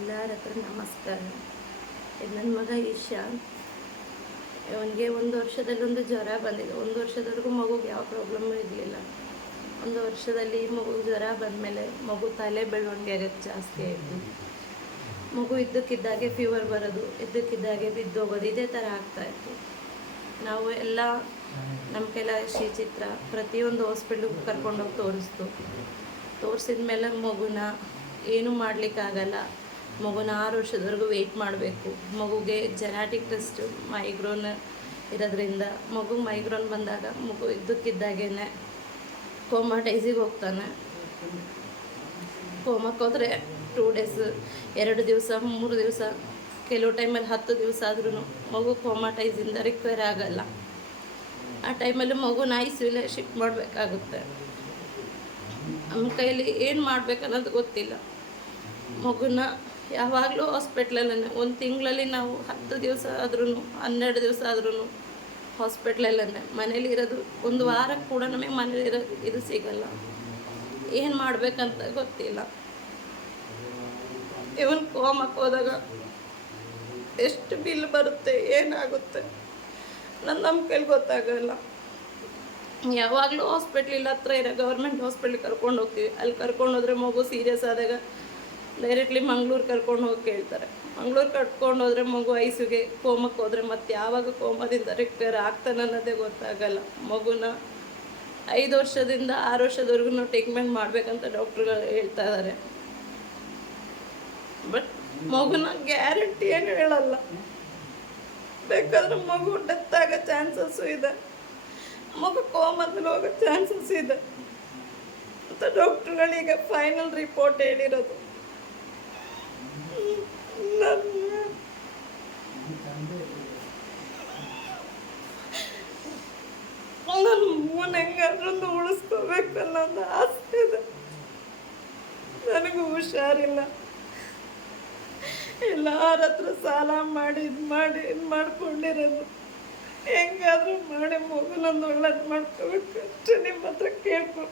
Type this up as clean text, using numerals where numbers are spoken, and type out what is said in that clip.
ಎಲ್ಲರ ಹತ್ರ ನಮಸ್ಕಾರ. ಇದು ನನ್ನ ಮಗ ಈಶಾ. ಅವನಿಗೆ 1 ವರ್ಷದಲ್ಲಿ ಒಂದು ಜ್ವರ ಬಂದಿದೆ. 1 ವರ್ಷದವರೆಗೂ ಮಗುಗೆ ಯಾವ ಪ್ರಾಬ್ಲಮ್ಮು ಇರಲಿಲ್ಲ. 1 ವರ್ಷದಲ್ಲಿ ಮಗು ಜ್ವರ ಬಂದಮೇಲೆ ಮಗು ತಲೆ ಬೆಳವಣಿಗೆ ಆಗೋದು ಜಾಸ್ತಿ ಆಯಿತು. ಮಗು ಇದ್ದಕ್ಕಿದ್ದಾಗೆ ಫೀವರ್ ಬರೋದು, ಇದ್ದಕ್ಕಿದ್ದಾಗೆ ಬಿದ್ದೋಗೋದು, ಇದೇ ಥರ ಆಗ್ತಾಯಿತ್ತು. ನಾವು ಎಲ್ಲ ನಮ್ಮ ಕೆಲ ಶ್ರೀಚಿತ್ರ ಪ್ರತಿಯೊಂದು ಹಾಸ್ಪಿಟ್ಲಿಗೂ ಕರ್ಕೊಂಡೋಗಿ ತೋರಿಸಿದ ಮೇಲೆ ಮಗುನ ಏನೂ ಮಾಡಲಿಕ್ಕಾಗಲ್ಲ. ಮಗುನ 6 ವರ್ಷದವರೆಗೂ ವೆಯ್ಟ್ ಮಾಡಬೇಕು. ಮಗುಗೆ ಜೆನೆಟಿಕ್ ಟೆಸ್ಟು ಮೈಗ್ರೋನ್ ಇರೋದ್ರಿಂದ ಮೈಗ್ರೋನ್ ಬಂದಾಗ ಮಗು ಇದ್ದಕ್ಕಿದ್ದಾಗೇ ಕೋಮಾಟೈಸಿಗೆ ಹೋಗ್ತಾನೆ. ಕೋಮಕ್ಕೆ ಹೋದರೆ 2 ಡೇಸ್, 2 ದಿವಸ, 3 ದಿವಸ, ಕೆಲವು ಟೈಮಲ್ಲಿ 10 ದಿವಸ ಆದ್ರೂ ಮಗು ಕೋಮಾಟೈಸಿಂದ ರಿಕವರ್ ಆಗಲ್ಲ. ಆ ಟೈಮಲ್ಲಿ ಮಗುನ ಐಸಿಯುಲೇ ಶಿಫ್ಟ್ ಮಾಡಬೇಕಾಗುತ್ತೆ. ನಮ್ಮ ಕೈಯಲ್ಲಿ ಏನು ಮಾಡಬೇಕನ್ನೋದು ಗೊತ್ತಿಲ್ಲ. ಮಗುನ ಯಾವಾಗಲೂ ಹಾಸ್ಪಿಟ್ಲಲ್ಲೇ 1 ತಿಂಗಳಲ್ಲಿ ನಾವು 10 ದಿವಸ ಆದ್ರೂ 12 ದಿವಸ ಆದ್ರೂ ಹಾಸ್ಪಿಟ್ಲಲ್ಲೇ. ಮನೇಲಿರೋದು 1 ವಾರಕ್ಕೆ ಕೂಡ ನಮಗೆ ಮನೇಲಿರೋ ಇದು ಸಿಗಲ್ಲ. ಏನು ಮಾಡಬೇಕಂತ ಗೊತ್ತಿಲ್ಲ. ಇವನ್ ಕೋಮಕ್ಕೆ ಹೋದಾಗ ಎಷ್ಟು ಬಿಲ್ ಬರುತ್ತೆ, ಏನಾಗುತ್ತೆ ನಮ್ಮ ಕೈಲಿ ಗೊತ್ತಾಗಲ್ಲ. ಯಾವಾಗಲೂ ಹಾಸ್ಪಿಟ್ಲಿಲ್ಲ ಹತ್ರ ಇರೋ ಗೌರ್ಮೆಂಟ್ ಹಾಸ್ಪಿಟ್ಲಿಗೆ ಕರ್ಕೊಂಡು ಹೋಗ್ತೀವಿ. ಅಲ್ಲಿ ಕರ್ಕೊಂಡೋದ್ರೆ ಮಗು ಸೀರಿಯಸ್ ಆದಾಗ ಡೈರೆಕ್ಟ್ಲಿ ಮಂಗ್ಳೂರು ಕರ್ಕೊಂಡು ಹೋಗಿ ಕೇಳ್ತಾರೆ. ಮಂಗ್ಳೂರು ಕರ್ಕೊಂಡು ಹೋದರೆ ಮಗು ಐಸಿಯುಗೆ ಕೋಮಕ್ಕೆ ಹೋದರೆ ಮತ್ತೆ ಯಾವಾಗ ಕೋಮದಿಂದ ರಿಕವರ್ ಆಗ್ತಾನೆ ಅನ್ನೋದೇ ಗೊತ್ತಾಗಲ್ಲ. ಮಗುನ 5 ವರ್ಷದಿಂದ 6 ವರ್ಷದವರೆಗೂ ಟ್ರೀಟ್ಮೆಂಟ್ ಮಾಡಬೇಕಂತ ಡಾಕ್ಟ್ರುಗಳು ಹೇಳ್ತಾ ಇದ್ದಾರೆ. ಬಟ್ ಮಗುನ ಗ್ಯಾರಂಟಿ ಏನು ಹೇಳಲ್ಲ. ಬೇಕಾದ್ರೆ ಮಗು ಡೆತ್ ಆಗೋ ಚಾನ್ಸಸ್ಸು ಇದೆ, ಮಗು ಕೋಮದಲ್ಲಿ ಹೋಗೋ ಚಾನ್ಸಸ್ ಇದೆ ಅಂತ ಡಾಕ್ಟ್ರುಗಳೀಗ ಫೈನಲ್ ರಿಪೋರ್ಟ್ ಹೇಳಿರೋದು. ನನ್ನ ಮಗನ ಹೆಂಗಾದ್ರೂ ಉಳಿಸ್ಕೋಬೇಕು ಅನ್ನೋದು ಆಸೆ ಇದೆ. ನನಗೂ ಹುಷಾರಿಲ್ಲ. ಎಲ್ಲರ ಹತ್ರ ಸಾಲ ಮಾಡಿ ಇದು ಮಾಡ್ಕೊಂಡಿರೋದು. ಹೆಂಗಾದ್ರೂ ಮಾಡಿ ಮಗುನೊಂದು ಒಳ್ಳೇದು ಮಾಡ್ಕೋಬೇಕು ಅಷ್ಟೇ. ನಿಮ್ಮ ಹತ್ರ ಕೇಳ್ಕೊ.